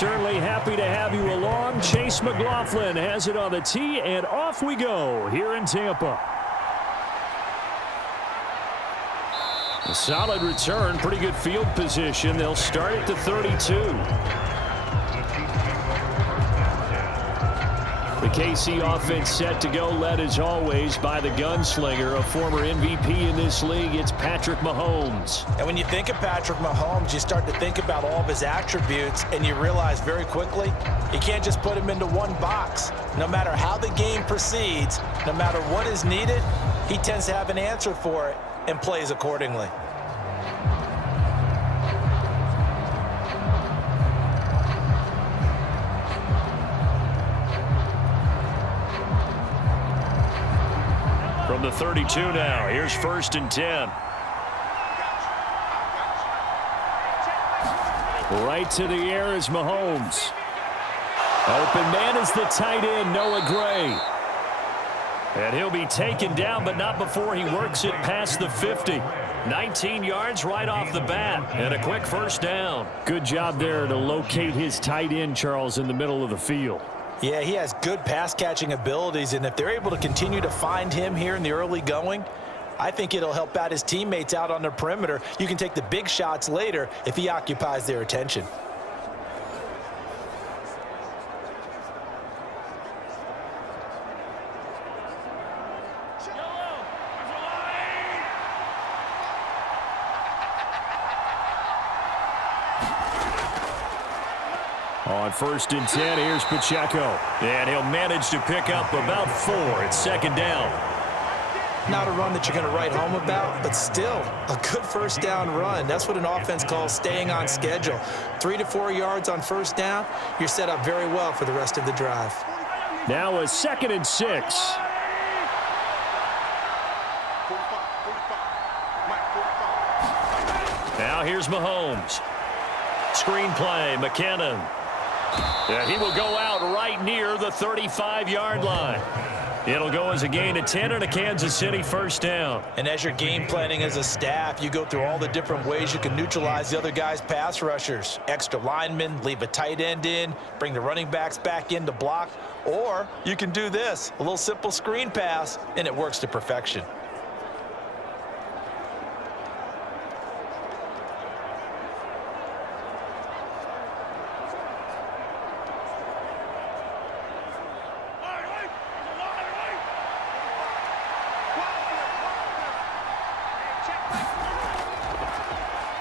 certainly happy to have you along. Chase McLaughlin has it on the tee, and off we go here in Tampa. A solid return, pretty good field position. They'll start at the 32. The KC offense set to go, led as always by the gunslinger, a former MVP in this league. It's Patrick Mahomes. And when you think of Patrick Mahomes, you start to think about all of his attributes, and you realize very quickly you can't just put him into one box. No matter how the game proceeds, no matter what is needed, he tends to have an answer for it and plays accordingly. From the 32 now, here's 1st and 10. Right to the air is Mahomes. Open man is the tight end, Noah Gray. And he'll be taken down, but not before he works it past the 50. 19 yards right off the bat, and a quick 1st down. Good job there to locate his tight end, Charles, in the middle of the field. Yeah, he has good pass-catching abilities, and if they're able to continue to find him here in the early going, I think it'll help out his teammates out on the perimeter. You can take the big shots later if he occupies their attention. On 1st and 10, here's Pacheco. And he'll manage to pick up about 4. It's 2nd down. Not a run that you're going to write home about, but still a good 1st down run. That's what an offense calls staying on schedule. 3 to 4 yards on 1st down, you're set up very well for the rest of the drive. Now a 2nd and 6. Now here's Mahomes. Screen play, McKinnon. Yeah, he will go out right near the 35-yard line. It'll go as a gain of 10 and a Kansas City 1st down. And as you're game planning as a staff, you go through all the different ways you can neutralize the other guy's pass rushers. Extra linemen, leave a tight end in, bring the running backs back in to block. Or you can do this, a little simple screen pass, and it works to perfection.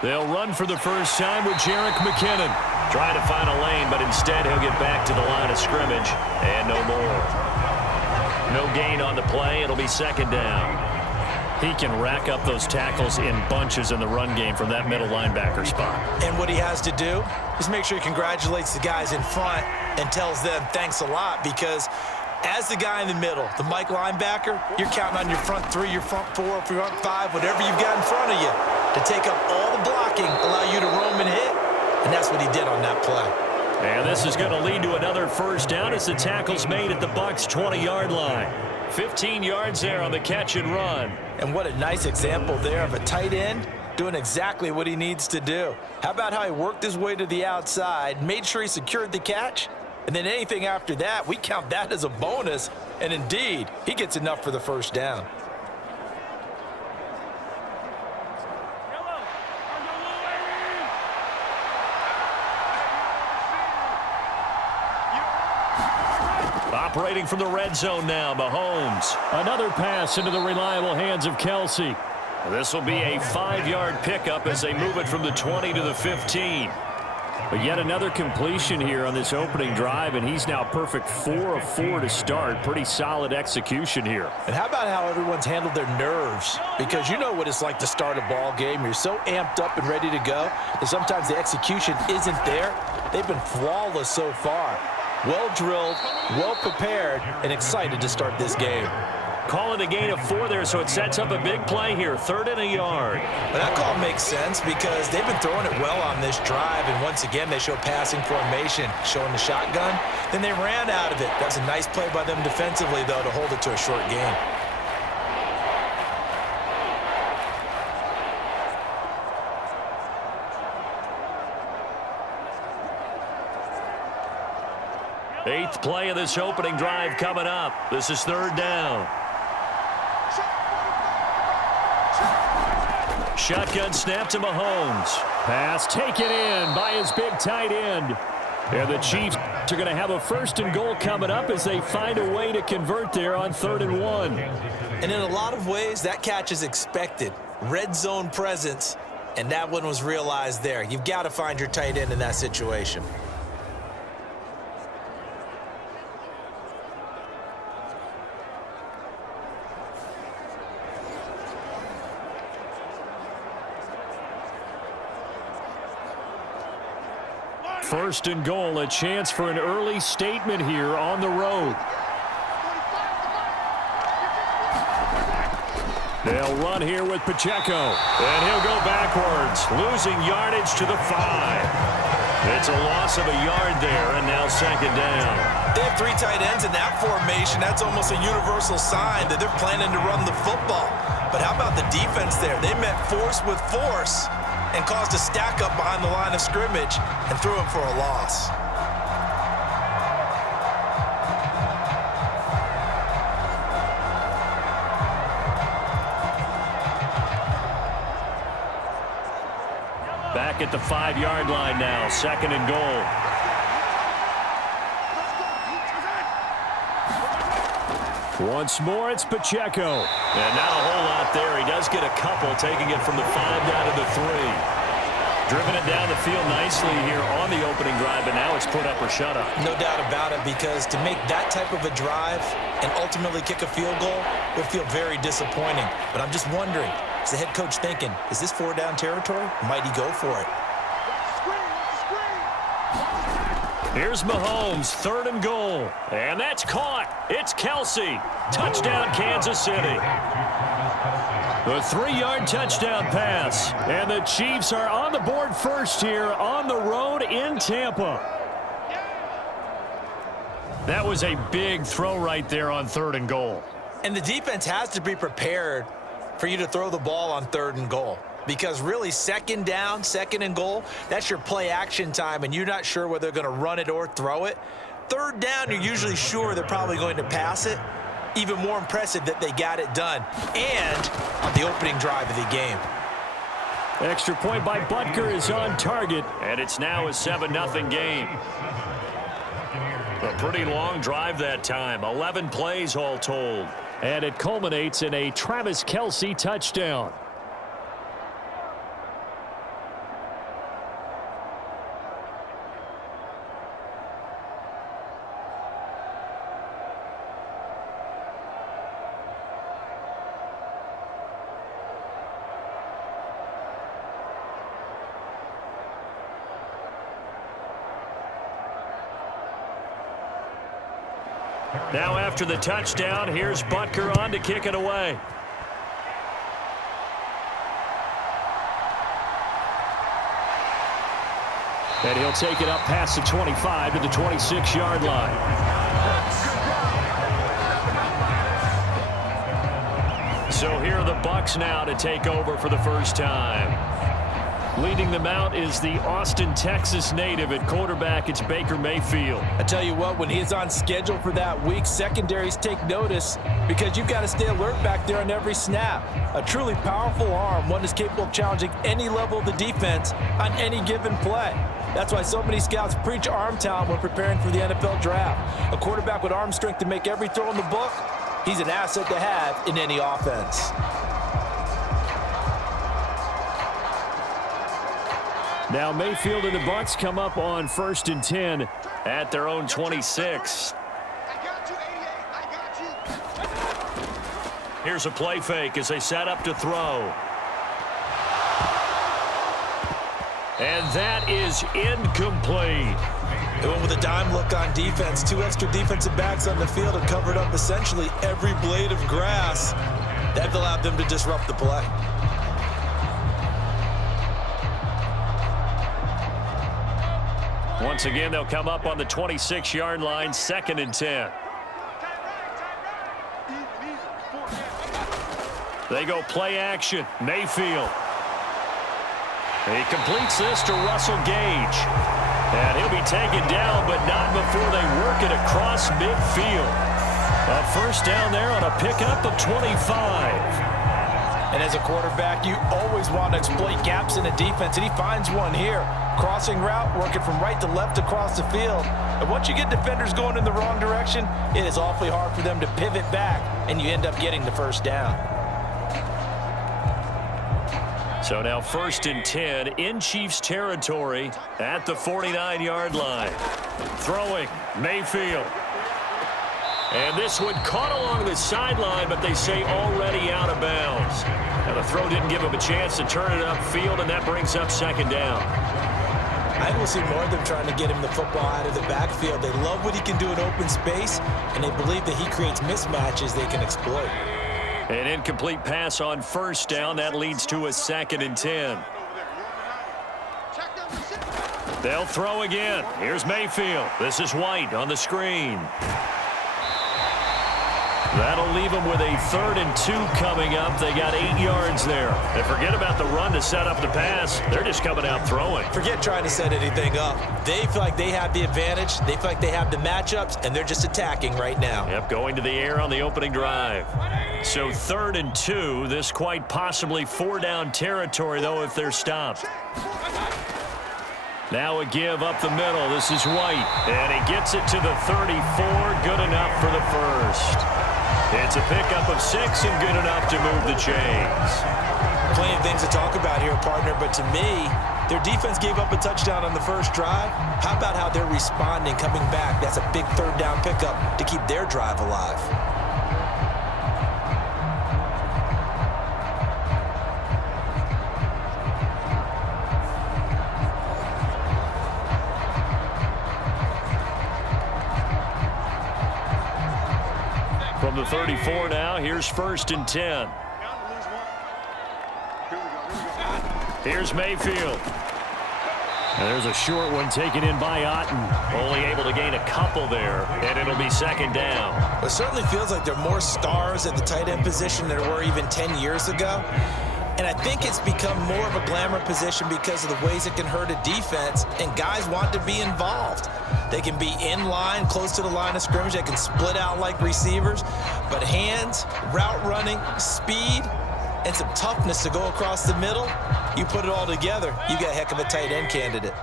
They'll run for the first time with Jerick McKinnon. Trying to find a lane, but instead he'll get back to the line of scrimmage. And no more. No gain on the play. It'll be 2nd down. He can rack up those tackles in bunches in the run game from that middle linebacker spot. And what he has to do is make sure he congratulates the guys in front and tells them thanks a lot, because as the guy in the middle, the Mike linebacker, you're counting on your front 3, your front 4, your front 5, whatever you've got in front of you to take up all the blocking, allow you to roam and hit, and that's what he did on that play. And this is going to lead to another 1st down as the tackle's made at the Bucs' 20-yard line. 15 yards there on the catch and run. And what a nice example there of a tight end doing exactly what he needs to do. How about how he worked his way to the outside, made sure he secured the catch, and then anything after that, we count that as a bonus. And indeed, he gets enough for the 1st down. Operating from the red zone now, Mahomes. Another pass into the reliable hands of Kelsey. This will be a 5-yard pickup as they move it from the 20 to the 15. But yet another completion here on this opening drive, and he's now perfect 4 of 4 to start. Pretty solid execution here. And how about how everyone's handled their nerves? Because you know what it's like to start a ball game. You're so amped up and ready to go that sometimes the execution isn't there. They've been flawless so far. Well drilled, well prepared, and excited to start this game. Call it a gain of 4 there, so it sets up a big play here. 3rd and a yard. But that call makes sense because they've been throwing it well on this drive, and once again they show passing formation, showing the shotgun. Then they ran out of it. That's a nice play by them defensively, though, to hold it to a short gain. Eighth play of this opening drive coming up. This is third down. Shotgun snap to Mahomes. Pass taken in by his big tight end. And the Chiefs are going to have a first and goal coming up as they find a way to convert there on 3rd and 1. And in a lot of ways, that catch is expected. Red zone presence, and that one was realized there. You've got to find your tight end in that situation. First and goal, a chance for an early statement here on the road. They'll run here with Pacheco, and he'll go backwards, losing yardage to the 5. It's a loss of a yard there, and now second down. They have 3 tight ends in that formation. That's almost a universal sign that they're planning to run the football. But how about the defense there? They met force with force and caused a stack up behind the line of scrimmage and threw him for a loss. Back at the 5-yard line now, second and goal. Once more, it's Pacheco. And not a whole lot there. He does get a couple, taking it from the 5 down to the 3. Driven it down the field nicely here on the opening drive, but now it's put up or shut up. No doubt about it, because to make that type of a drive and ultimately kick a field goal would feel very disappointing. But I'm just wondering, is the head coach thinking, is this 4-down territory? Might he go for it? Here's Mahomes, 3rd and goal. And that's caught. It's Kelsey. Touchdown, Kansas City. The 3-yard touchdown pass. And the Chiefs are on the board first here on the road in Tampa. That was a big throw right there on 3rd and goal. And the defense has to be prepared for you to throw the ball on 3rd and goal. Because really, 2nd down, 2nd and goal, that's your play action time, and you're not sure whether they're going to run it or throw it. 3rd down, you're usually sure they're probably going to pass it. Even more impressive that they got it done, and on the opening drive of the game. Extra point by Butker is on target, and it's now a 7-0 game. A pretty long drive that time, 11 plays all told. And it culminates in a Travis Kelce touchdown. Now after the touchdown, here's Butker on to kick it away. And he'll take it up past the 25 to the 26-yard line. So here are the Bucs now to take over for the first time. Leading them out is the Austin, Texas native. At quarterback, it's Baker Mayfield. I tell you what, when he's on schedule for that week, secondaries take notice because you've got to stay alert back there on every snap. A truly powerful arm, one is capable of challenging any level of the defense on any given play. That's why so many scouts preach arm talent when preparing for the NFL draft. A quarterback with arm strength to make every throw in the book, he's an asset to have in any offense. Now Mayfield and the Bucs come up on 1st and 10 at their own 26. Here's a play fake as they set up to throw. And that is incomplete. They went with a dime look on defense. 2 extra defensive backs on the field and covered up essentially every blade of grass. That allowed them to disrupt the play. Once again, they'll come up on the 26-yard line, 2nd and 10. They go play action. Mayfield. He completes this to Russell Gage. And he'll be taken down, but not before they work it across midfield. A first down there on a pickup of 25. And as a quarterback, you always want to exploit gaps in the defense, and he finds one here. Crossing route, working from right to left across the field. And once you get defenders going in the wrong direction, it is awfully hard for them to pivot back, and you end up getting the first down. So now 1st and 10 in Chiefs territory at the 49-yard line. Throwing, Mayfield. And this one caught along the sideline, but they say already out of bounds. Now the throw didn't give him a chance to turn it upfield, and that brings up 2nd down. I will see more of them trying to get him the football out of the backfield. They love what he can do in open space, and they believe that he creates mismatches they can exploit. An incomplete pass on 1st down. That leads to a 2nd and 10. They'll throw again. Here's Mayfield. This is White on the screen. That'll leave them with a 3rd and 2 coming up. They got 8 yards there. And forget about the run to set up the pass. They're just coming out throwing. Forget trying to set anything up. They feel like they have the advantage. They feel like they have the matchups, and they're just attacking right now. Yep, going to the air on the opening drive. So 3rd and 2. This quite possibly 4-down territory, though, if they're stopped. Now a give up the middle. This is White. And he gets it to the 34. Good enough for the first. It's a pickup of 6 and good enough to move the chains. Plenty of things to talk about here, partner, but to me, their defense gave up a touchdown on the first drive. How about how they're responding, coming back? That's a big 3rd down pickup to keep their drive alive. From the 34 now, here's 1st and 10. Here's Mayfield. And there's a short one taken in by Otten. Only able to gain a couple there, and it'll be 2nd down. It certainly feels like there are more stars at the tight end position than there were even 10 years ago. And I think it's become more of a glamour position because of the ways it can hurt a defense, and guys want to be involved. They can be in line, close to the line of scrimmage. They can split out like receivers. But hands, route running, speed, and some toughness to go across the middle, you put it all together, you got a heck of a tight end candidate.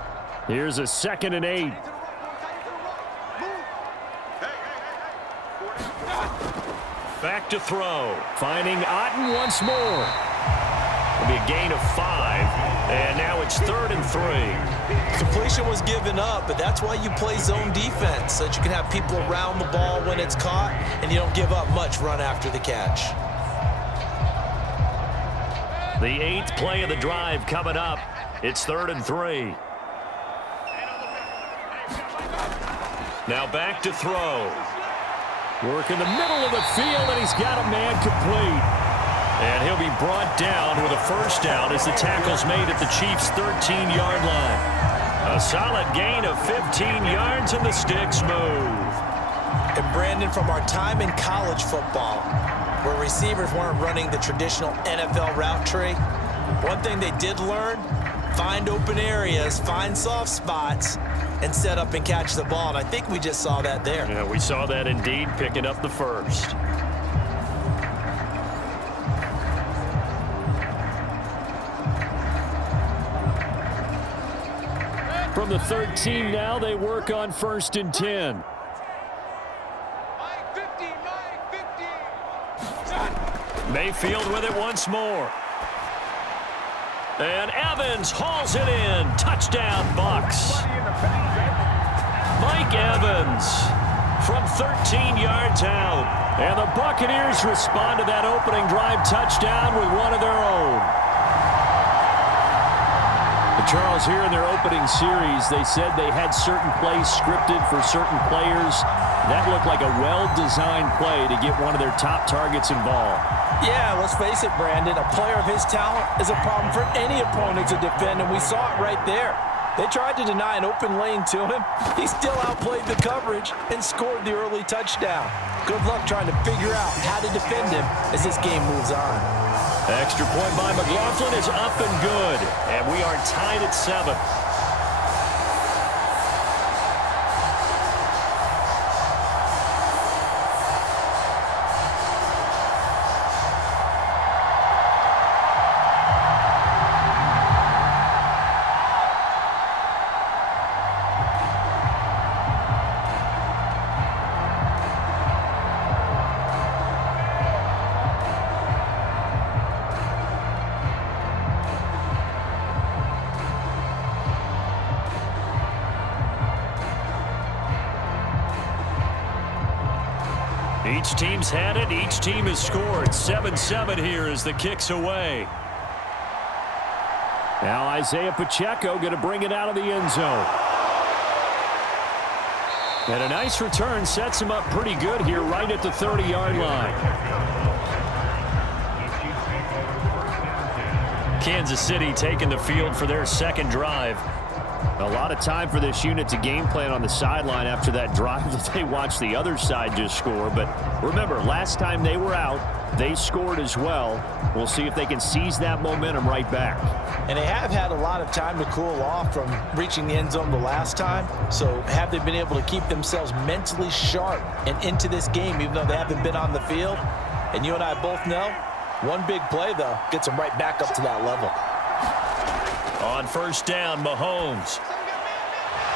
Here's a 2nd and 8. Back to throw. Finding Otten once more. It'll be a gain of 5. And now it's 3rd and 3. Completion was given up, but that's why you play zone defense, so that you can have people around the ball when it's caught, and you don't give up much run after the catch. The 8th play of the drive coming up. It's 3rd and 3. Now back to throw. Work in the middle of the field, and he's got a man complete. And he'll be brought down with a first down as the tackle's made at the Chiefs' 13-yard line. A solid gain of 15 yards, and the sticks move. And Brandon, from our time in college football, where receivers weren't running the traditional NFL route tree, one thing they did learn, find open areas, find soft spots, and set up and catch the ball. And I think we just saw that there. Yeah, we saw that indeed, picking up the first. From the 13 now, they work on 1st and 10. Mayfield with it once more. And Evans hauls it in. Touchdown, Bucs. Mike Evans from 13 yards out. And the Buccaneers respond to that opening drive touchdown with one of their own. Charles, here in their opening series, they said they had certain plays scripted for certain players. That looked like a well-designed play to get one of their top targets involved. Yeah, let's face it, Brandon. A player of his talent is a problem for any opponent to defend, and we saw it right there. They tried to deny an open lane to him. He still outplayed the coverage and scored the early touchdown. Good luck trying to figure out how to defend him as this game moves on. Extra point by McLaughlin is up and good. And we are tied at 7. Each team's had it. Each team has scored. 7-7 here as the kick's away. Now Isaiah Pacheco going to bring it out of the end zone. And a nice return sets him up pretty good here right at the 30-yard line. Kansas City taking the field for their second drive. A lot of time for this unit to game plan on the sideline after that drive that they watched the other side just score. But remember, last time they were out, they scored as well. We'll see if they can seize that momentum right back. And they have had a lot of time to cool off from reaching the end zone the last time. So have they been able to keep themselves mentally sharp and into this game, even though they haven't been on the field? And you and I both know, one big play, though, gets them right back up to that level. On first down, Mahomes.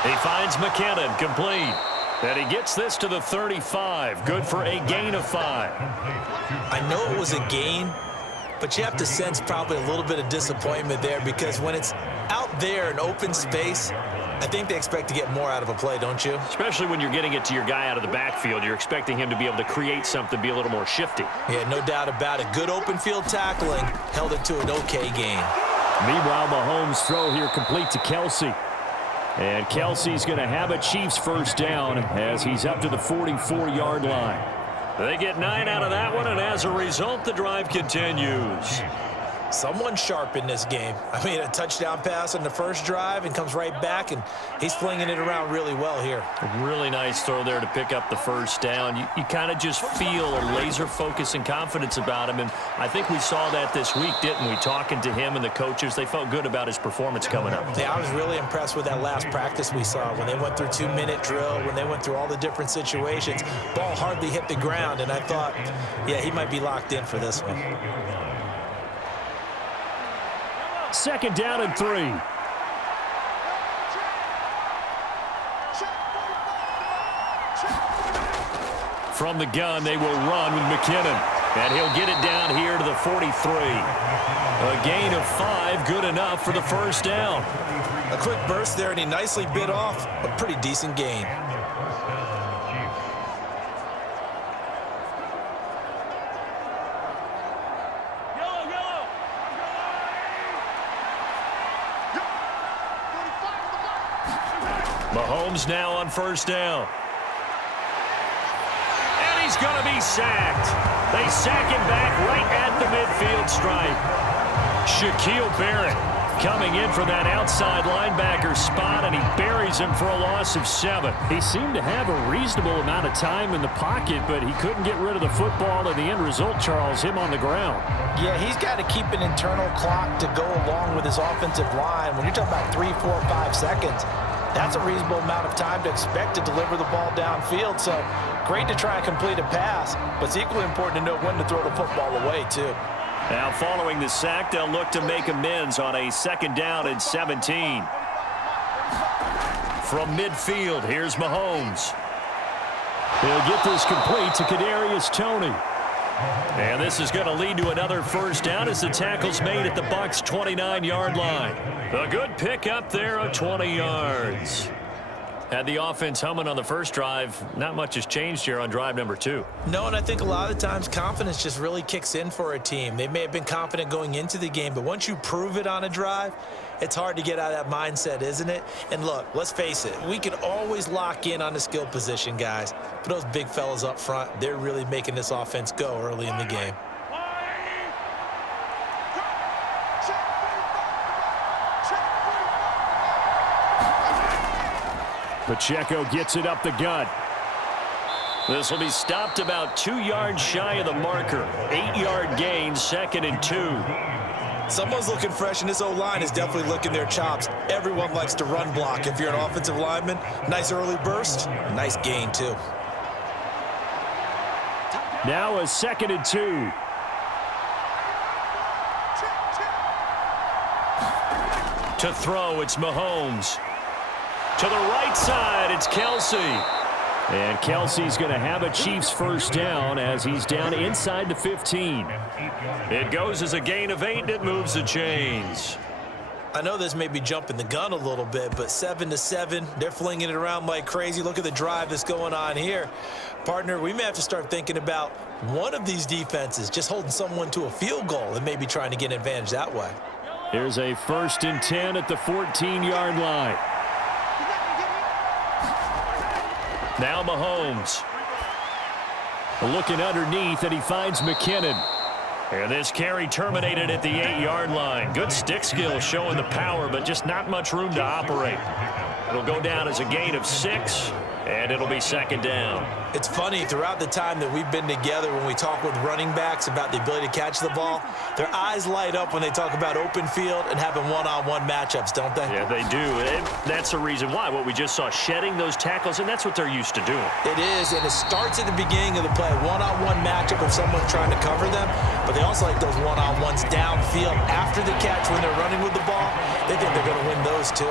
He finds McKinnon, complete. And he gets this to the 35. Good for a gain of 5. I know it was a gain, but you have to sense probably a little bit of disappointment there because when it's out there in open space, I think they expect to get more out of a play, don't you? Especially when you're getting it to your guy out of the backfield. You're expecting him to be able to create something, be a little more shifty. Yeah, no doubt about it. Good open field tackling held it to an okay gain. Meanwhile, Mahomes' throw here complete to Kelsey. And Kelsey's going to have a Chiefs first down as he's up to the 44-yard line. They get 9 out of that one, and as a result, the drive continues. Someone sharp in this game. I mean, a touchdown pass on the first drive and comes right back, and he's flinging it around really well here. A really nice throw there to pick up the first down. You kind of just feel a laser focus and confidence about him, and I think we saw that this week, didn't we? Talking to him and the coaches, they felt good about his performance coming up. Yeah, I was really impressed with that last practice we saw when they went through 2-minute drill, when they went through all the different situations. Ball hardly hit the ground, and I thought, yeah, he might be locked in for this one. Second down and 3. From the gun, they will run with McKinnon. And he'll get it down here to the 43. A gain of 5, good enough for the first down. A quick burst there, and he nicely bit off a pretty decent gain. Mahomes now on first down. And he's going to be sacked. They sack him back right at the midfield stripe. Shaquille Barrett coming in for that outside linebacker spot, and he buries him for a loss of 7. He seemed to have a reasonable amount of time in the pocket, but he couldn't get rid of the football, and the end result, Charles, him on the ground. Yeah, he's got to keep an internal clock to go along with his offensive line. When you're talking about 3, 4, 5 seconds, that's a reasonable amount of time to expect to deliver the ball downfield. So great to try and complete a pass, but it's equally important to know when to throw the football away, too. Now following the sack, they'll look to make amends on a second down and 17. From midfield, here's Mahomes. He'll get this complete to Kadarius Toney. And this is going to lead to another first down as the tackle's made at the Bucs' 29-yard line. A good pickup there of 20 yards. Had the offense humming on the first drive. Not much has changed here on drive number 2. No, and I think a lot of times confidence just really kicks in for a team. They may have been confident going into the game, but once you prove it on a drive, it's hard to get out of that mindset, isn't it? And look, let's face it, we can always lock in on the skill position, guys. But those big fellas up front, they're really making this offense go early in the game. Pacheco gets it up the gut. This will be stopped about 2 yards shy of the marker. 8-yard gain, 2nd and 2. Someone's looking fresh, and this O-line is definitely licking their chops. Everyone likes to run block. If you're an offensive lineman, nice early burst, nice gain, too. Now a 2nd and 2. To throw, it's Mahomes. To the right side, it's Kelsey. And Kelsey's going to have a Chiefs first down as he's down inside the 15. It goes as a gain of 8, and it moves the chains. I know this may be jumping the gun a little bit, but 7-7, they're flinging it around like crazy. Look at the drive that's going on here. Partner, we may have to start thinking about one of these defenses just holding someone to a field goal and maybe trying to get an advantage that way. Here's a 1st and 10 at the 14-yard line. Now Mahomes. Looking underneath, and he finds McKinnon. And this carry terminated at the 8-yard line. Good stick skill showing the power, but just not much room to operate. It'll go down as a gain of 6, and it'll be 2nd down. It's funny, throughout the time that we've been together, when we talk with running backs about the ability to catch the ball, their eyes light up when they talk about open field and having one-on-one matchups, don't they? Yeah, they do. And that's the reason why. What we just saw, shedding those tackles, and that's what they're used to doing. It is, and it starts at the beginning of the play. One-on-one matchup of someone trying to cover them, but they also like those one-on-ones downfield after the catch when they're running with the ball. They think they're going to win those too.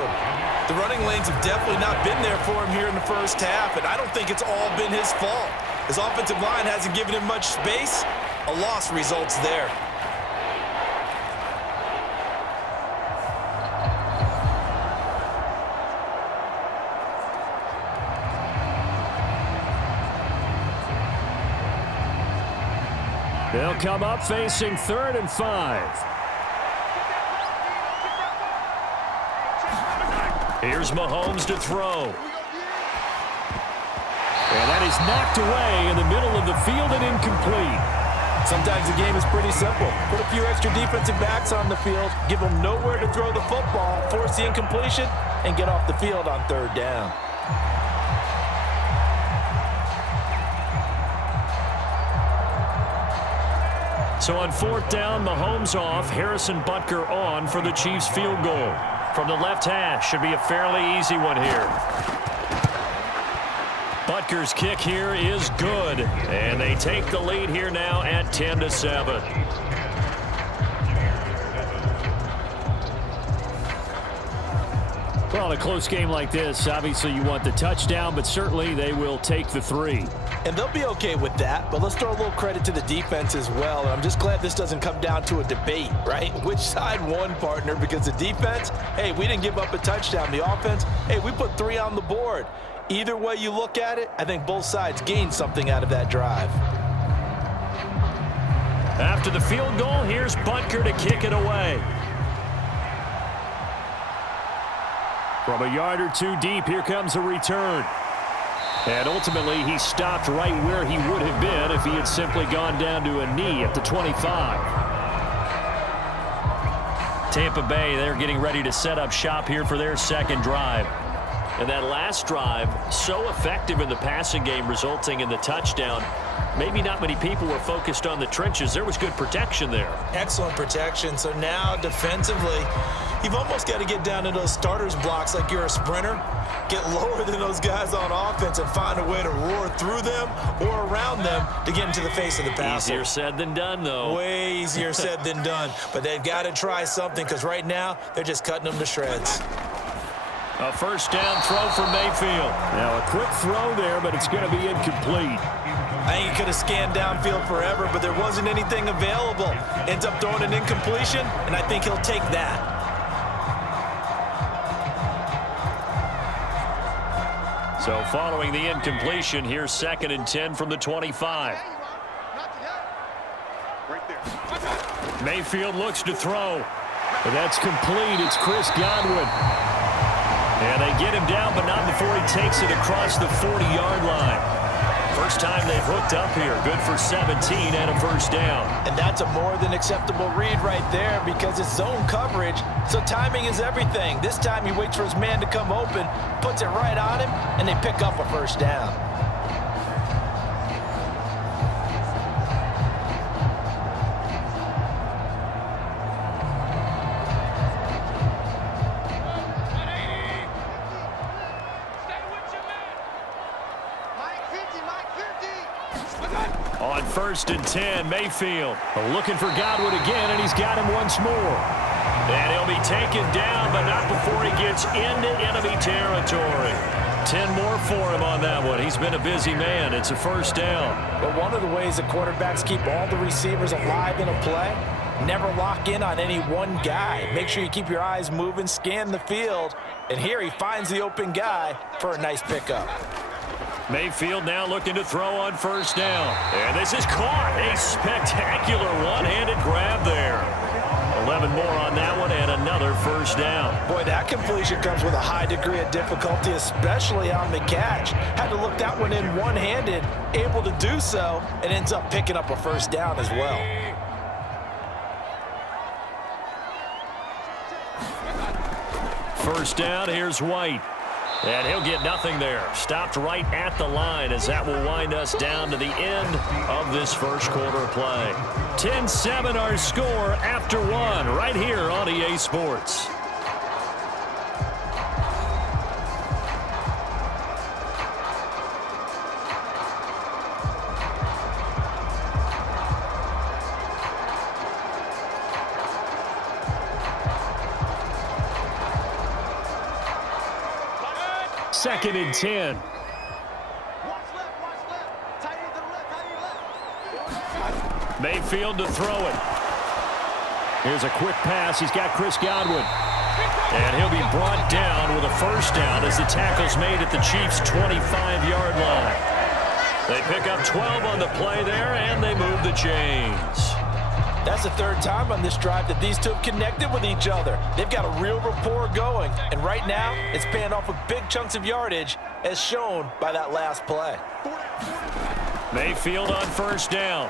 The running lanes have definitely not been there for him here in the first half, and I don't think it's all been his fault. His offensive line hasn't given him much space. A loss results there. They'll come up facing 3rd and 5. Here's Mahomes to throw. And that is knocked away in the middle of the field and incomplete. Sometimes the game is pretty simple. Put a few extra defensive backs on the field, give them nowhere to throw the football, force the incompletion, and get off the field on 3rd down. So on 4th down, Mahomes off, Harrison Butker on for the Chiefs field goal. From the left hash, should be a fairly easy one here. Butker's kick here is good, and they take the lead here now at 10-7. Well, in a close game like this, obviously you want the touchdown, but certainly they will take the 3. And they'll be okay with that, but let's throw a little credit to the defense as well. And I'm just glad this doesn't come down to a debate, right? Which side won, partner? Because the defense, hey, we didn't give up a touchdown. The offense, hey, we put 3 on the board. Either way you look at it, I think both sides gained something out of that drive. After the field goal, here's Butker to kick it away. From a yard or 2 deep, here comes a return. And ultimately, he stopped right where he would have been if he had simply gone down to a knee at the 25. Tampa Bay, they're getting ready to set up shop here for their 2nd drive. And that last drive, so effective in the passing game, resulting in the touchdown. Maybe not many people were focused on the trenches. There was good protection there. Excellent protection. So now defensively, you've almost got to get down to those starters blocks like you're a sprinter. Get lower than those guys on offense and find a way to roar through them or around them to get into the face of the passer. Easier said than done, though. Way easier said than done. But they've got to try something because right now they're just cutting them to shreds. A 1st down throw for Mayfield. Now a quick throw there, but it's going to be incomplete. I think he could have scanned downfield forever, but there wasn't anything available. Ends up throwing an incompletion, and I think he'll take that. So following the incompletion, here's 2nd and 10 from the 25. Mayfield looks to throw. But that's complete. It's Chris Godwin. And they get him down, but not before he takes it across the 40-yard line. First time they've hooked up here. Good for 17 and a 1st down. And that's a more than acceptable read right there because it's zone coverage, so timing is everything. This time he waits for his man to come open, puts it right on him, and they pick up a 1st down. On 1st and 10, Mayfield looking for Godwin again, and he's got him once more. And he'll be taken down, but not before he gets into enemy territory. 10 more for him on that one. He's been a busy man. It's a 1st down. But one of the ways that quarterbacks keep all the receivers alive in a play never lock in on any one guy. Make sure you keep your eyes moving, scan the field, and here he finds the open guy for a nice pickup. Mayfield now looking to throw on first down. And this is caught. A spectacular one-handed grab there. 11 more on that one and another first down. Boy, that completion comes with a high degree of difficulty, especially on the catch. Had to look that one in one-handed, able to do so, and ends up picking up a first down as well. First down, here's White. And he'll get nothing there. Stopped right at the line as that will wind us down to the end of this first quarter play. 10-7 our score after one right here on EA Sports. Second and 10. Mayfield to throw it. Here's a quick pass. He's got Chris Godwin. And he'll be brought down with a first down as the tackle's made at the Chiefs' 25-yard line. They pick up 12 on the play there, and they move the chains. That's the third time on this drive that these two have connected with each other. They've got a real rapport going, and right now it's paying off with big chunks of yardage as shown by that last play. Mayfield on first down.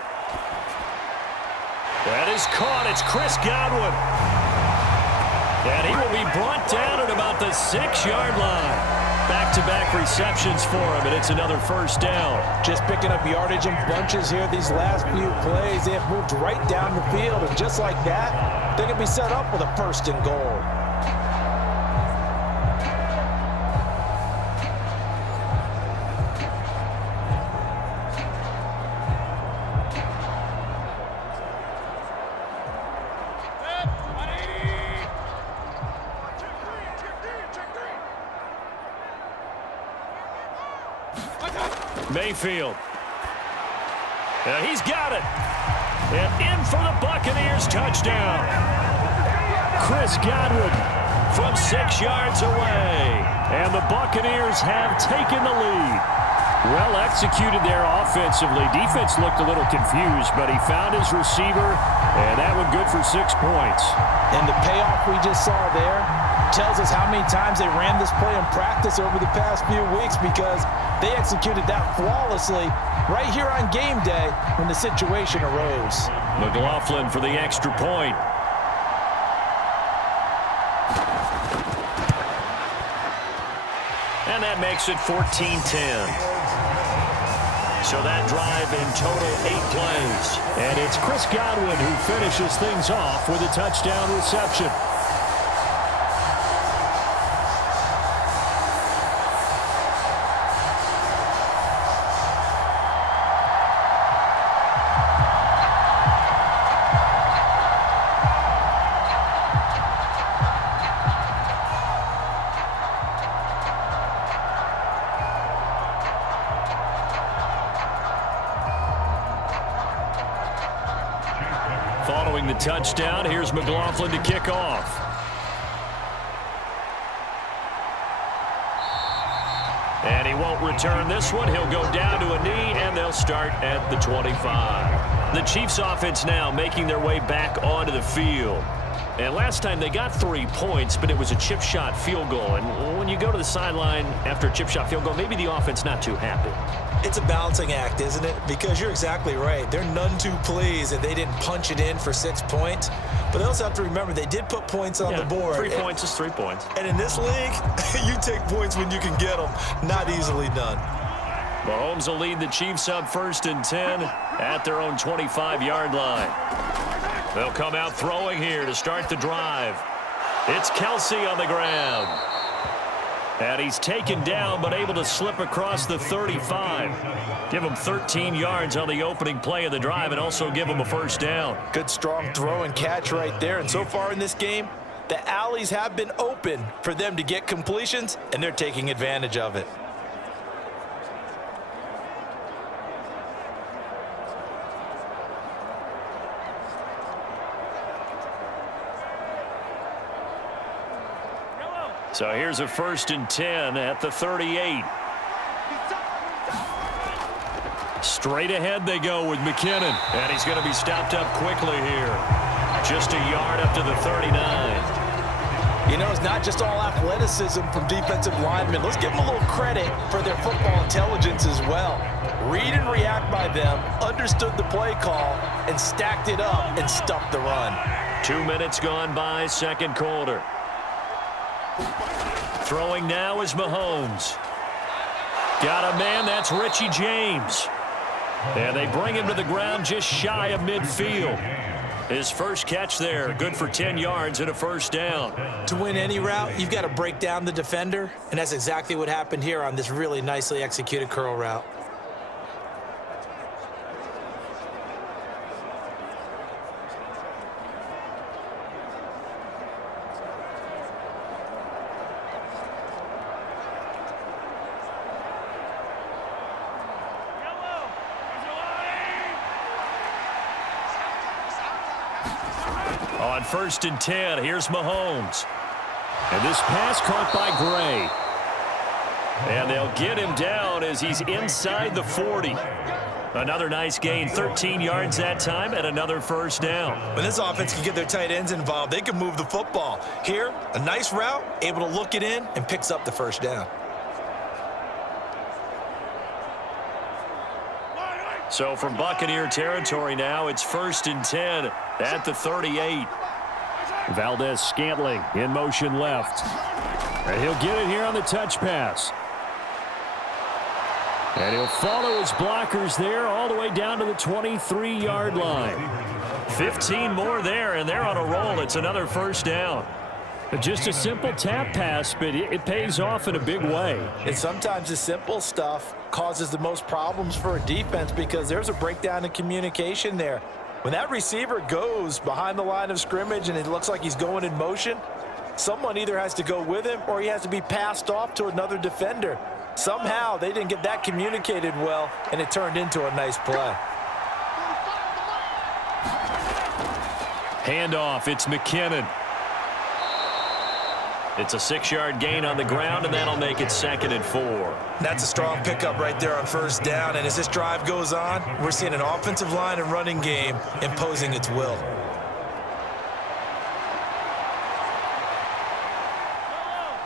That is caught. It's Chris Godwin. And he will be brought down at about the 6-yard line. Back-to-back receptions for him, and it's another first down. Just picking up yardage in bunches here these last few plays. They have moved right down the field, and just like that, they're going to be set up with a first and goal. Mayfield. He's got it. And in for the Buccaneers touchdown. Chris Godwin from 6 yards away. And the Buccaneers have taken the lead. Well executed there offensively. Defense looked a little confused, but he found his receiver, and that one good for 6 points. And the payoff we just saw there tells us how many times they ran this play in practice over the past few weeks, because they executed that flawlessly right here on game day when the situation arose. McLaughlin for the extra point. And that makes it 14-10. So that drive in total 8 plays. And it's Chris Godwin who finishes things off with a touchdown reception. Following the touchdown, here's McLaughlin to kick off. And he won't return this one. He'll go down to a knee, and they'll start at the 25. The Chiefs offense now making their way back onto the field. And last time they got 3 points, but it was a chip shot field goal. And when you go to the sideline after a chip shot field goal, maybe the offense not too happy. It's a balancing act, isn't it? Because you're exactly right. They're none too pleased that they didn't punch it in for 6 points. But they also have to remember they did put points on the board. 3 points is 3 points. And in this league, you take points when you can get them. Not easily done. Mahomes will lead the Chiefs up 1st and 10 at their own 25-yard line. They'll come out throwing here to start the drive. It's Kelsey on the ground. And he's taken down but able to slip across the 35. Give him 13 yards on the opening play of the drive and also give him a first down. Good strong throw and catch right there. And so far in this game, the alleys have been open for them to get completions, and they're taking advantage of it. So here's a 1st and 10 at the 38. Straight ahead they go with McKinnon. And he's going to be stopped up quickly here. Just a yard up to the 39. You know, it's not just all athleticism from defensive linemen. Let's give them a little credit for their football intelligence as well. Read and react by them, understood the play call, and stacked it up and stuffed the run. 2 minutes gone by, second quarter. Throwing now is Mahomes. Got a man, that's Richie James. And they bring him to the ground just shy of midfield. His first catch there, good for 10 yards and a first down. To win any route, you've got to break down the defender, and that's exactly what happened here on this really nicely executed curl route. On 1st and 10, here's Mahomes. And this pass caught by Gray. And they'll get him down as he's inside the 40. Another nice gain, 13 yards that time, and another first down. When this offense can get their tight ends involved, they can move the football. Here, a nice route, able to look it in, and picks up the first down. So from Buccaneer territory now, it's 1st and 10 at the 38. Valdez-Scantling in motion left. And he'll get it here on the touch pass. And he'll follow his blockers there all the way down to the 23-yard line. 15 more there, and they're on a roll. It's another first down. Just a simple tap pass, but it pays off in a big way. And sometimes the simple stuff causes the most problems for a defense because there's a breakdown in communication there. When that receiver goes behind the line of scrimmage and it looks like he's going in motion, someone either has to go with him or he has to be passed off to another defender. Somehow they didn't get that communicated well, and it turned into a nice play. Handoff, it's McKinnon. It's a 6-yard gain on the ground, and that'll make it 2nd and 4. That's a strong pickup right there on first down, and as this drive goes on, we're seeing an offensive line and running game imposing its will.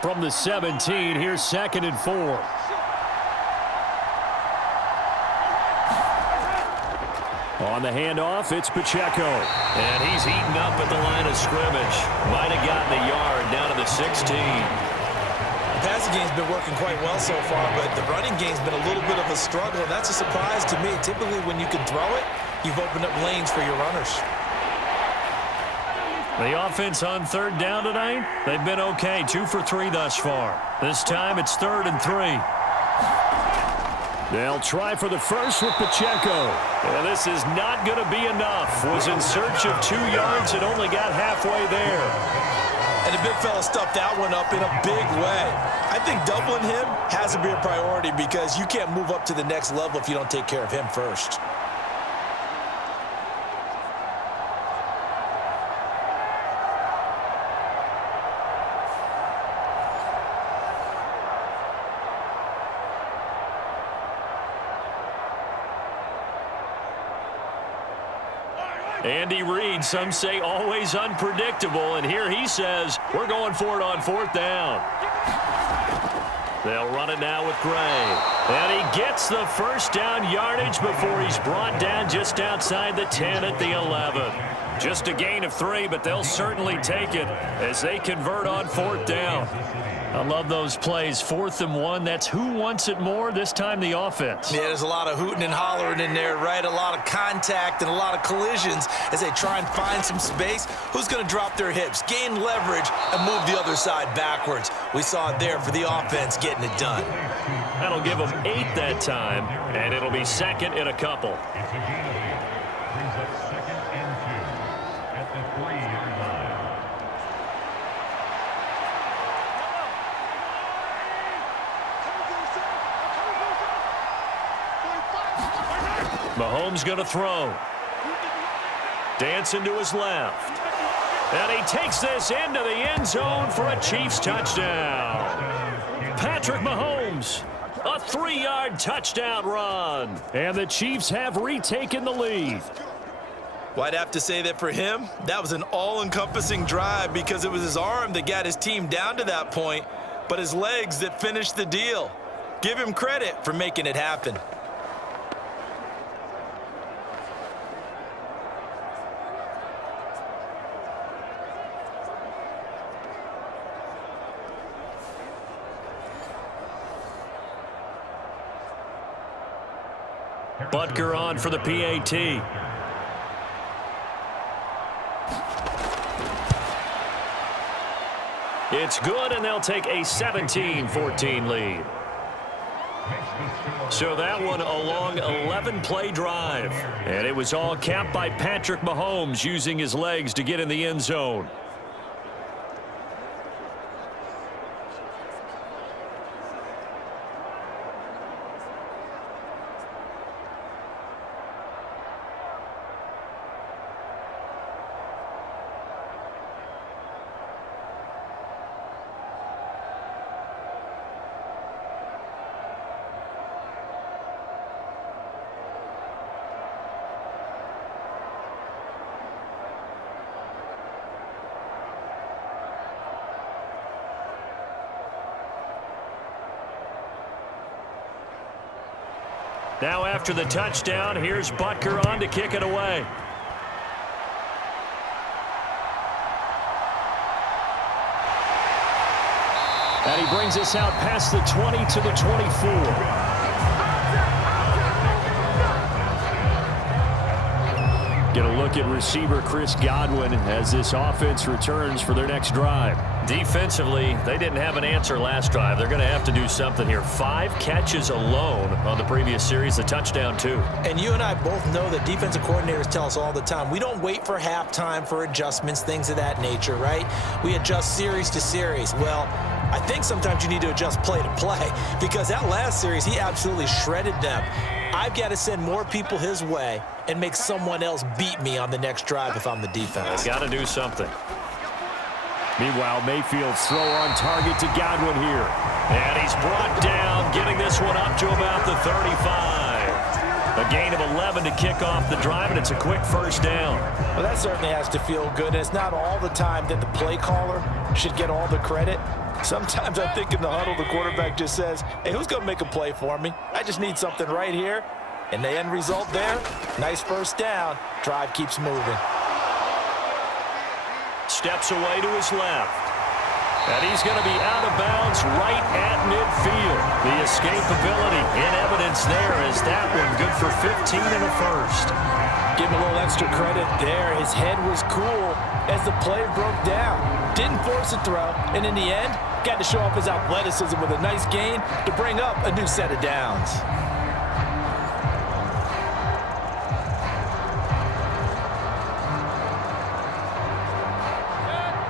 From the 17, here's 2nd and 4. On the handoff, it's Pacheco. And he's heating up at the line of scrimmage. Might have gotten a yard down to the 16. The passing game's been working quite well so far, but the running game's been a little bit of a struggle, and that's a surprise to me. Typically, when you can throw it, you've opened up lanes for your runners. The offense on 3rd down tonight, they've been okay. 2 for 3 thus far. This time it's 3rd and 3. They'll try for the first with Pacheco. And this is not going to be enough. Was in search of 2 yards and only got halfway there. And the big fella stuffed that one up in a big way. I think doubling him has to be a priority because you can't move up to the next level if you don't take care of him first. Andy Reid, some say always unpredictable, and here he says we're going for it on 4th down. They'll run it now with Gray. And he gets the first down yardage before he's brought down just outside the 10 at the 11. Just a gain of 3, but they'll certainly take it as they convert on 4th down. I love those plays. 4th and 1, that's who wants it more, this time the offense. Yeah, there's a lot of hooting and hollering in there, right? A lot of contact and a lot of collisions as they try and find some space. Who's going to drop their hips, gain leverage, and move the other side backwards? We saw it there for the offense getting it done. That'll give them 8 that time, and it'll be 2nd and a couple. Mahomes going to throw. Dancing to his left. And he takes this into the end zone for a Chiefs touchdown. Patrick Mahomes, a 3-yard touchdown run. And the Chiefs have retaken the lead. Well, I'd have to say that for him, that was an all-encompassing drive because it was his arm that got his team down to that point, but his legs that finished the deal. Give him credit for making it happen. Butker on for the PAT. It's good, and they'll take a 17-14 lead. So that one a long 11-play drive. And it was all capped by Patrick Mahomes using his legs to get in the end zone. Now after the touchdown, here's Butker on to kick it away. And he brings us out past the 20 to the 24. Get a look at receiver Chris Godwin as this offense returns for their next drive. Defensively, they didn't have an answer last drive. They're going to have to do something here. 5 catches alone on the previous series, a touchdown too. And you and I both know that defensive coordinators tell us all the time, we don't wait for halftime for adjustments, things of that nature, right? We adjust series to series. Well, I think sometimes you need to adjust play to play because that last series, he absolutely shredded them. I've got to send more people his way and make someone else beat me on the next drive if I'm the defense. Got to do something. Meanwhile, Mayfield's throw on target to Godwin here. And he's brought down, getting this one up to about the 35. A gain of 11 to kick off the drive, and it's a quick first down. Well, that certainly has to feel good. And it's not all the time that the play caller should get all the credit. Sometimes I think in the huddle, the quarterback just says, hey, who's going to make a play for me? I just need something right here. And the end result there, nice first down. Drive keeps moving. Steps away to his left. And he's going to be out of bounds right at midfield. The escapability in evidence there is that one good for 15 and a first. Give him a little extra credit there. His head was cool as the play broke down. Didn't force a throw, and in the end, got to show off his athleticism with a nice gain to bring up a new set of downs.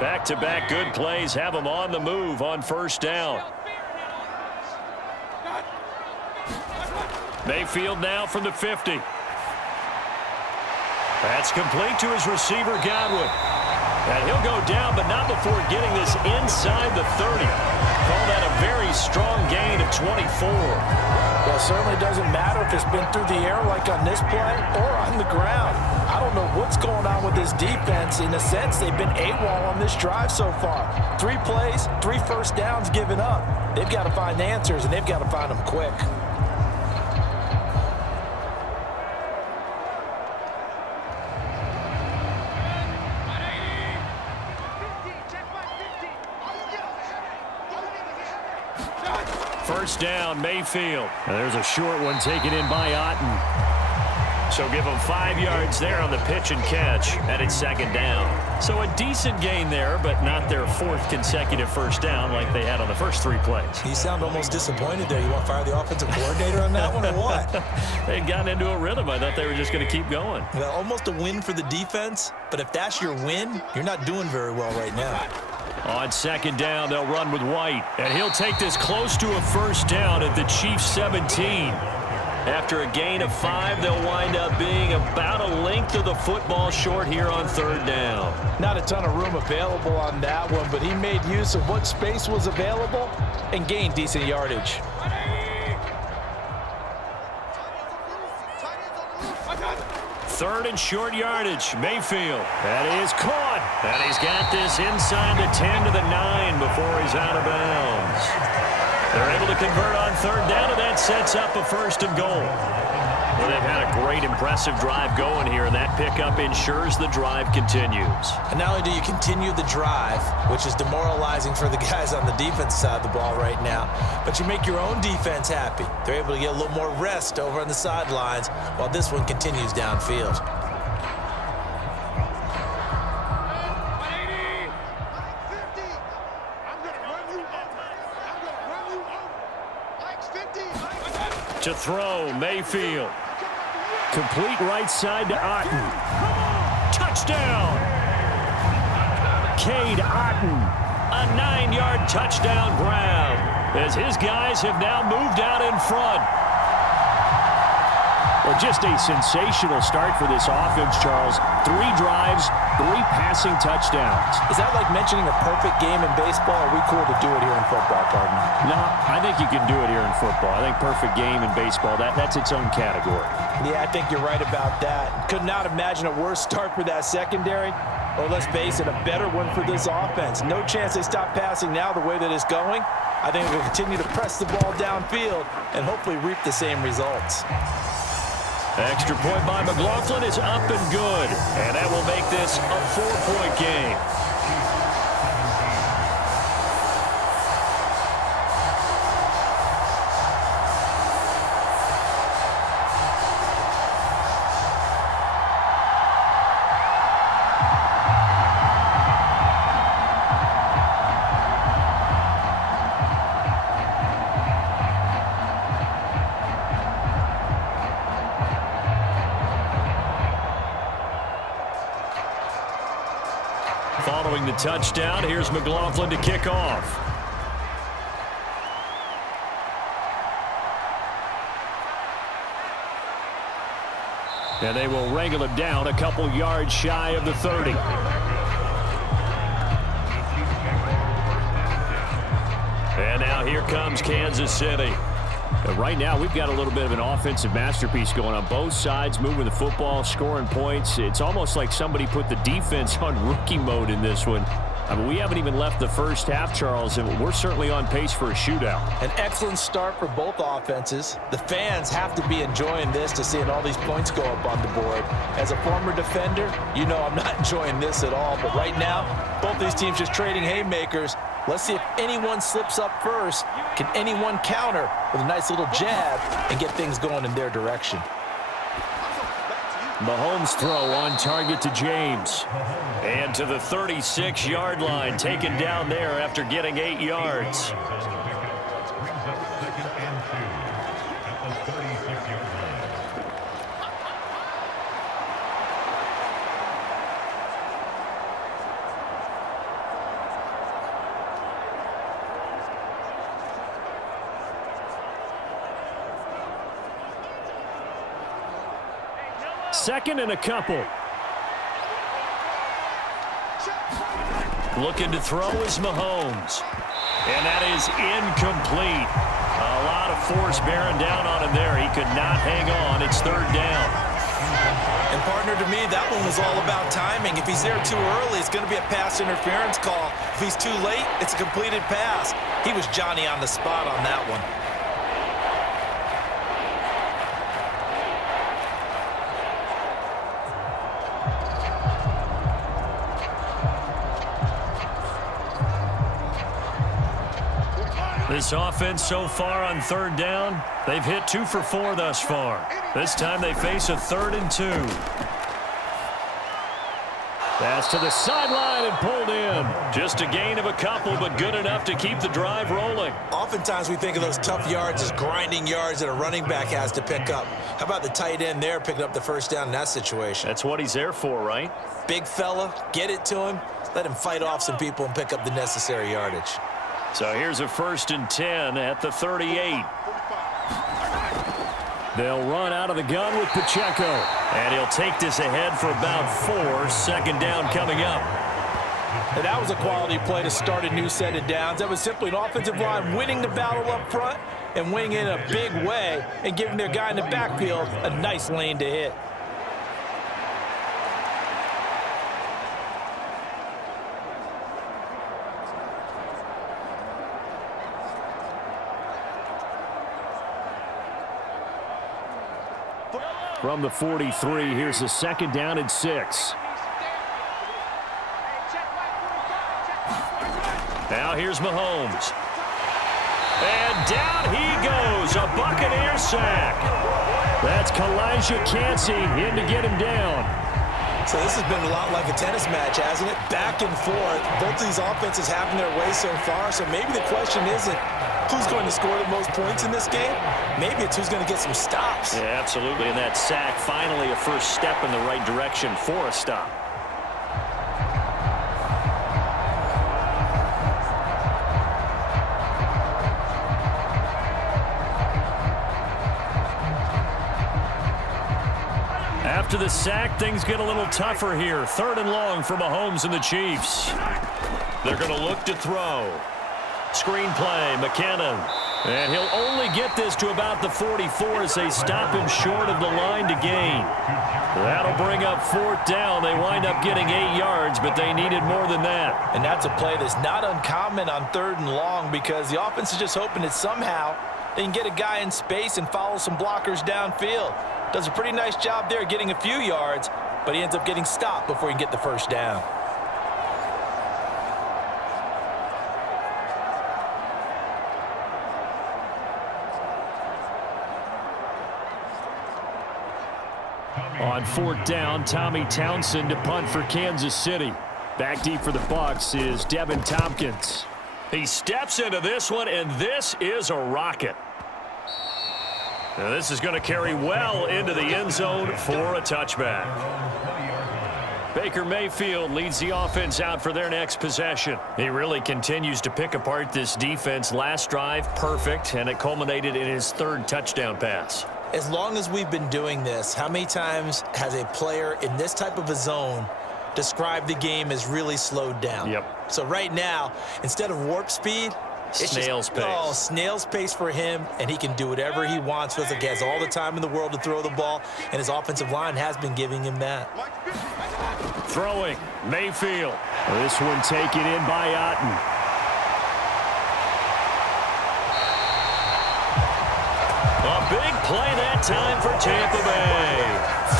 Back-to-back good plays have him on the move on first down. Mayfield now from the 50. That's complete to his receiver, Godwin. And he'll go down, but not before getting this inside the 30. Call that a very strong gain of 24. Well, it certainly doesn't matter if it's been through the air like on this play or on the ground. I don't know what's going on with this defense. In a sense, they've been AWOL on this drive so far. 3 plays, 3 first downs given up. They've got to find answers, and they've got to find them quick. First down, Mayfield. And there's a short one taken in by Otten. So give them 5 yards there on the pitch and catch, and it's second down. So a decent gain there, but not their 4th consecutive first down like they had on the first 3 plays. You sound almost disappointed there. You want to fire the offensive coordinator on that one or what? They'd gotten into a rhythm. I thought they were just going to keep going. Well, almost a win for the defense, but if that's your win, you're not doing very well right now. On second down, they'll run with White. And he'll take this close to a first down at the Chiefs 17. After a gain of 5, they'll wind up being about a length of the football short here on 3rd down. Not a ton of room available on that one, but he made use of what space was available and gained decent yardage. 3rd and short yardage. Mayfield. That is caught. And he's got this inside the 10 to the 9 before he's out of bounds. They're able to convert on 3rd down, and that sets up a 1st and goal. Well, they've had a great, impressive drive going here, and that pickup ensures the drive continues. And not only do you continue the drive, which is demoralizing for the guys on the defense side of the ball right now, but you make your own defense happy. They're able to get a little more rest over on the sidelines while this one continues downfield. To throw, Mayfield. Complete right side to Otten. Touchdown! Cade Otten. A 9-yard touchdown grab as his guys have now moved out in front. Well, just a sensational start for this offense, Charles. 3 drives, 3 passing touchdowns. Is that like mentioning a perfect game in baseball? Or are we cool to do it here in football, pardon? No, I think you can do it here in football. I think perfect game in baseball, that's its own category. Yeah, I think you're right about that. Could not imagine a worse start for that secondary. Or let's face it, a better one for this offense. No chance they stop passing now the way that it's going. I think we'll continue to press the ball downfield and hopefully reap the same results. Extra point by McLaughlin is up and good. And that will make this a 4-point game. Following the touchdown, here's McLaughlin to kick off. And they will wrangle him down a couple yards shy of the 30. And now here comes Kansas City. And right now, we've got a little bit of an offensive masterpiece going on both sides, moving the football, scoring points. It's almost like somebody put the defense on rookie mode in this one. I mean, we haven't even left the first half, Charles, and we're certainly on pace for a shootout. An excellent start for both offenses. The fans have to be enjoying this to seeing all these points go up on the board. As a former defender, you know I'm not enjoying this at all. But right now, both these teams just trading haymakers. Let's see if anyone slips up first. Can anyone counter with a nice little jab and get things going in their direction? Mahomes' throw on target to James. And to the 36-yard line, taken down there after getting 8 yards. Second and a couple. Looking to throw is Mahomes. And that is incomplete. A lot of force bearing down on him there. He could not hang on. It's 3rd down. And partner, to me, that one was all about timing. If he's there too early, it's going to be a pass interference call. If he's too late, it's a completed pass. He was Johnny on the spot on that one. This offense so far on 3rd down, they've hit 2 for 4 thus far. This time they face a 3rd and 2. Pass to the sideline and pulled in. Just a gain of a couple, but good enough to keep the drive rolling. Oftentimes we think of those tough yards as grinding yards that a running back has to pick up. How about the tight end there picking up the 1st down in that situation? That's what he's there for, right? Big fella, get it to him, let him fight off some people and pick up the necessary yardage. So here's a 1st and 10 at the 38. They'll run out of the gun with Pacheco. And he'll take this ahead for about 4. Second down coming up. And that was a quality play to start a new set of downs. That was simply an offensive line winning the battle up front and winning in a big way and giving their guy in the backfield a nice lane to hit. From the 43, here's the second down and 6. Now here's Mahomes. And down he goes, a Buccaneers sack. That's Kalijah Cansey in to get him down. So this has been a lot like a tennis match, hasn't it? Back and forth. Both of these offenses having their way so far. So maybe the question isn't who's going to score the most points in this game. Maybe it's who's going to get some stops. Yeah, absolutely. And that sack, finally a first step in the right direction for a stop. After the sack, things get a little tougher here. 3rd and long for Mahomes and the Chiefs. They're going to look to throw. Screen play, McKinnon. And he'll only get this to about the 44 as they stop him short of the line to gain. That'll bring up 4th down. They wind up getting 8 yards, but they needed more than that. And that's a play that's not uncommon on 3rd and long because the offense is just hoping that somehow they can get a guy in space and follow some blockers downfield. Does a pretty nice job there getting a few yards, but he ends up getting stopped before he can get the first down. On 4th down, Tommy Townsend to punt for Kansas City. Back deep for the Bucs is Devin Tompkins. He steps into this one, and this is a rocket. Now this is going to carry well into the end zone for a touchback. Baker Mayfield leads the offense out for their next possession. He really continues to pick apart this defense. Last drive, perfect, and it culminated in his 3rd touchdown pass. As long as we've been doing this, how many times has a player in this type of a zone described the game as really slowed down? Yep. So right now, instead of warp speed, it's snail's pace. Oh, snail's pace for him, and he can do whatever he wants. Feels like he has all the time in the world to throw the ball, and his offensive line has been giving him that. Throwing, Mayfield. This one taken in by Otten. A big play that time for Tampa Bay.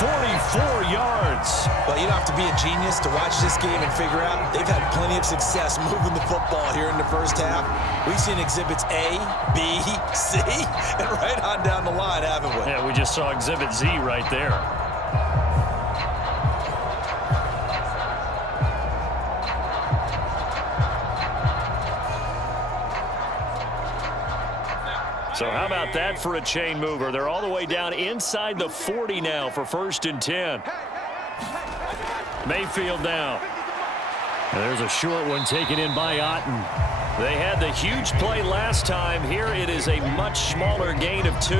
44 yards. Well, you don't have to be a genius to watch this game and figure out they've had plenty of success moving the football here in the first half. We've seen exhibits A, B, C, and right on down the line, haven't we? Yeah, we just saw exhibit Z right there. So how about that for a chain mover? They're all the way down inside the 40 now for 1st and 10. Mayfield down. And there's a short one taken in by Otten. They had the huge play last time. Here it is a much smaller gain of 2.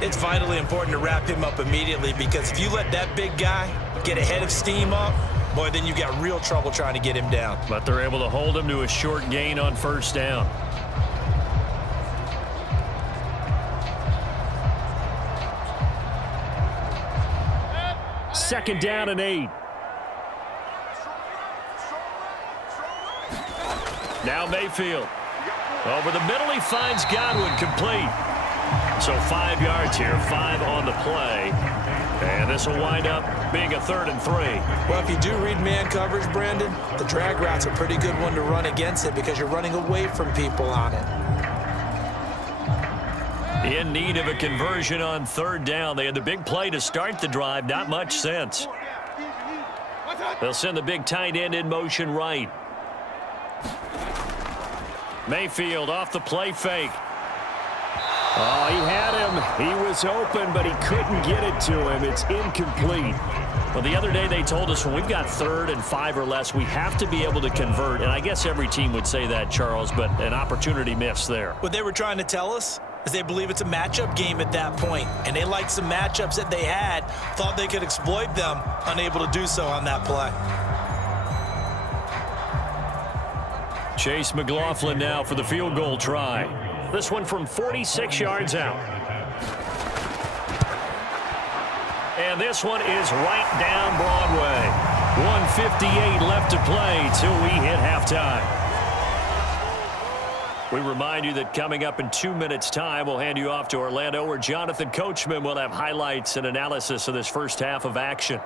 It's vitally important to wrap him up immediately because if you let that big guy get a head of steam up, boy, then you got real trouble trying to get him down. But they're able to hold him to a short gain on 1st down. Second down and 8. Now Mayfield. Over the middle, he finds Godwin, complete. So 5 yards here, 5 on the play. And this will wind up being a 3rd and 3. Well, if you do read man coverage, Brandon, the drag route's a pretty good one to run against it because you're running away from people on it. In need of a conversion on 3rd down. They had the big play to start the drive. Not much sense. They'll send the big tight end in motion right. Mayfield off the play fake. Oh, he had him. He was open, but he couldn't get it to him. It's incomplete. Well, the other day they told us when we've got 3rd and 5 or less, we have to be able to convert. And I guess every team would say that, Charles, but an opportunity missed there. What they were trying to tell us, As they believe it's a matchup game at that point, and they liked some matchups that they had, thought they could exploit them, unable to do so on that play. Chase McLaughlin now for the field goal try. This one from 46 yards out. And this one is right down Broadway. 1:58 left to play till we hit halftime. We remind you that coming up in 2 minutes' time, we'll hand you off to Orlando, where Jonathan Coachman will have highlights and analysis of this first half of action.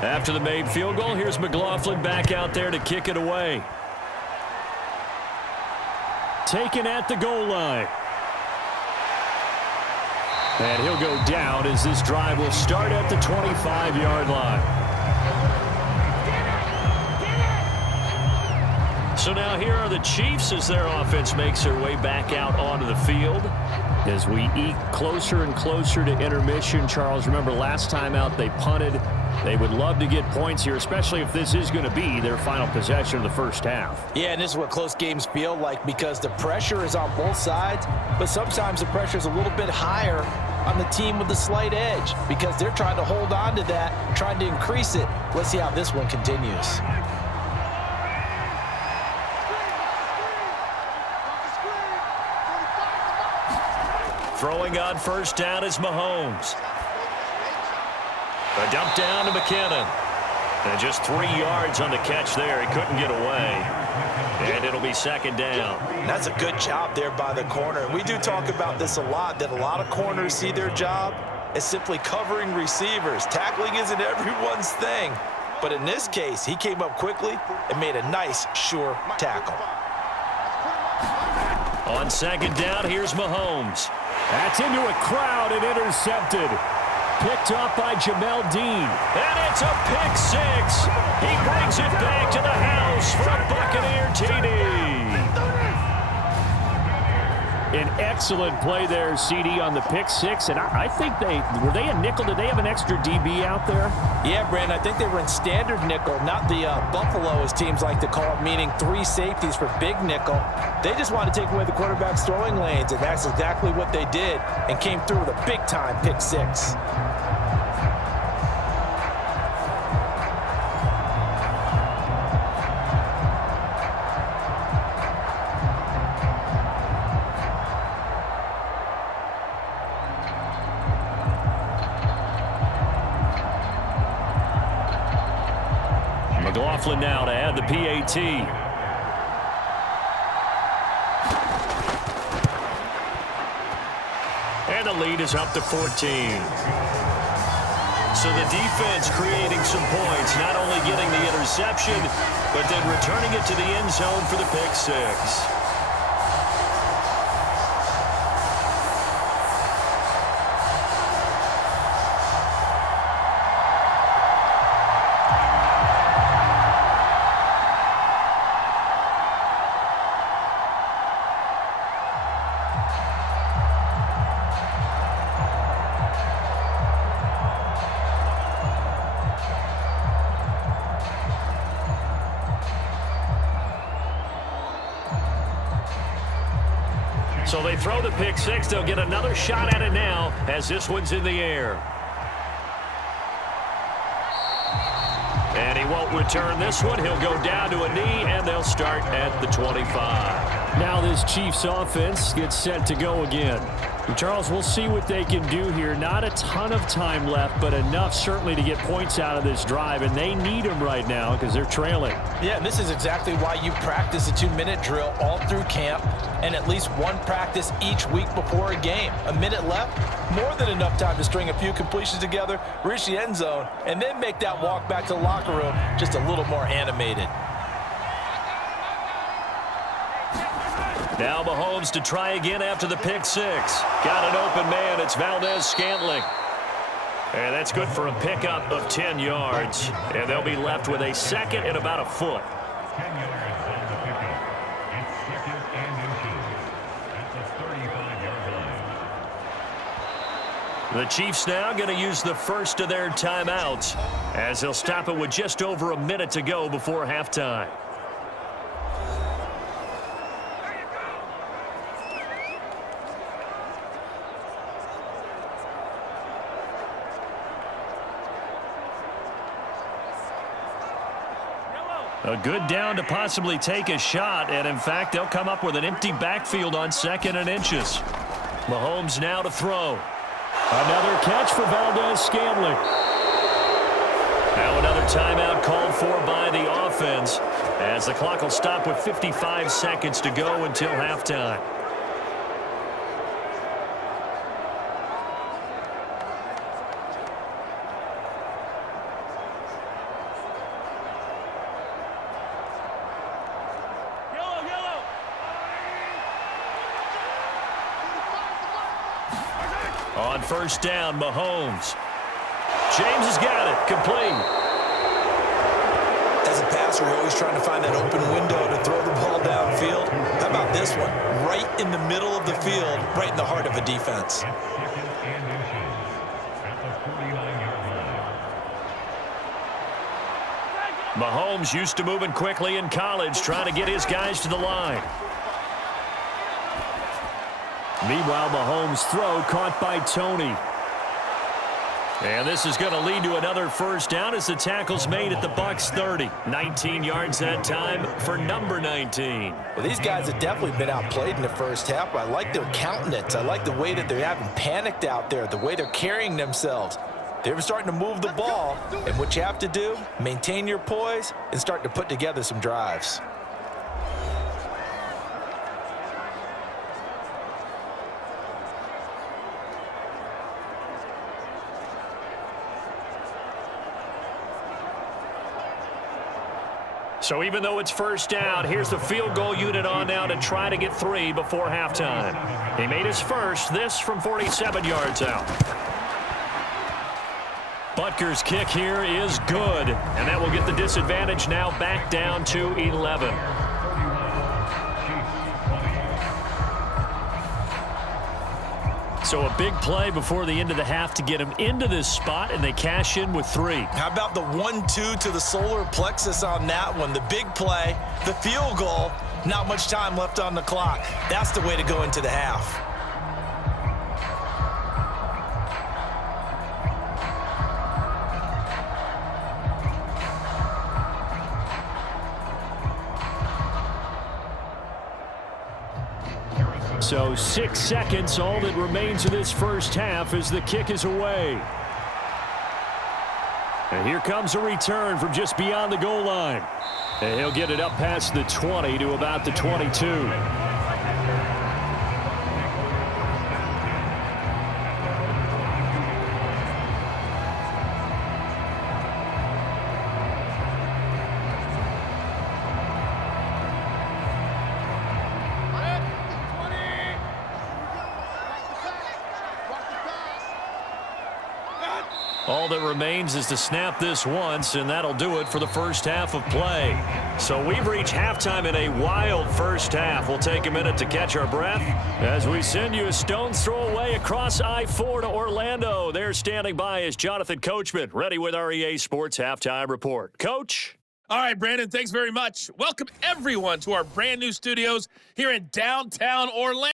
After the made field goal, here's McLaughlin back out there to kick it away. Taken at the goal line. And he'll go down as this drive will start at the 25-yard line. So now here are the Chiefs as their offense makes their way back out onto the field. As we eke closer and closer to intermission, Charles, remember last time out they punted. They would love to get points here, especially if this is going to be their final possession of the first half. Yeah, and this is what close games feel like because the pressure is on both sides, but sometimes the pressure is a little bit higher on the team with the slight edge because they're trying to hold on to that, trying to increase it. Let's see how this one continues. Throwing on first down is Mahomes. A dump down to McKinnon. And just 3 yards on the catch there. He couldn't get away. And it'll be second down. That's a good job there by the corner. And we do talk about this a lot, that a lot of corners see their job as simply covering receivers. Tackling isn't everyone's thing. But in this case, he came up quickly and made a nice, sure tackle. On second down, here's Mahomes. That's into a crowd and intercepted. Picked up by Jamel Dean. And it's a pick six. He brings it back to the house for a Buccaneer TD. An excellent play there, CD, on the pick six. And I think were they a nickel? Did they have an extra DB out there? Yeah, Brandon, I think they were in standard nickel, not the Buffalo, as teams like to call it, meaning 3 safeties for big nickel. They just wanted to take away the quarterback's throwing lanes, and that's exactly what they did and came through with a big-time pick six. McLaughlin now to add the PAT. And the lead is up to 14. So the defense creating some points, not only getting the interception, but then returning it to the end zone for the pick six. So they throw the pick six. They'll get another shot at it now as this one's in the air. And he won't return this one. He'll go down to a knee, and they'll start at the 25. Now this Chiefs offense gets set to go again. Charles, we'll see what they can do here. Not a ton of time left, but enough certainly to get points out of this drive, and they need them right now because they're trailing. Yeah, and this is exactly why you practice a 2-minute drill all through camp and at least one practice each week before a game. A minute left, more than enough time to string a few completions together, reach the end zone, and then make that walk back to the locker room just a little more animated. Now Mahomes to try again after the pick six. Got an open man. It's Valdez-Scantling. And that's good for a pickup of 10 yards. And they'll be left with a second and about a foot. 10 yards on the pickup. It's second and 2. That's a 35-yard line. The Chiefs now going to use the first of their timeouts as they'll stop it with just over a minute to go before halftime. A good down to possibly take a shot, and in fact, they'll come up with an empty backfield on 2nd and inches. Mahomes now to throw. Another catch for Valdez-Scantling. Now another timeout called for by the offense as the clock will stop with 55 seconds to go until halftime. On first down, Mahomes. James has got it. Complete. As a passer, you're always trying to find that open window to throw the ball downfield. How about this one? Right in the middle of the field, right in the heart of a defense. It's second and 2. At the 49-yard line. Mahomes used to moving quickly in college, trying to get his guys to the line. Meanwhile, Mahomes' throw caught by Tony. And this is going to lead to another first down as the tackle's made at the Bucs 30. 19 yards that time for number 19. Well, these guys have definitely been outplayed in the first half. I like their countenance. I like the way that they haven't panicked out there, the way they're carrying themselves. They're starting to move the ball, and what you have to do, maintain your poise and start to put together some drives. So even though it's first down, here's the field goal unit on now to try to get 3 before halftime. He made his first, this from 47 yards out. Butker's kick here is good, and that will get the disadvantage now back down to 11. So a big play before the end of the half to get him into this spot, and they cash in with 3. How about the 1-2 to the solar plexus on that one? The big play, the field goal, not much time left on the clock. That's the way to go into the half. So 6 seconds, all that remains of this first half as the kick is away. And here comes a return from just beyond the goal line. And he'll get it up past the 20 to about the 22. All that remains is to snap this once, and that'll do it for the first half of play. So we've reached halftime in a wild first half. We'll take a minute to catch our breath as we send you a stone's throw away across I-4 to Orlando. There standing by is Jonathan Coachman, ready with our EA Sports Halftime Report. Coach? All right, Brandon, thanks very much. Welcome, everyone, to our brand new studios here in downtown Orlando.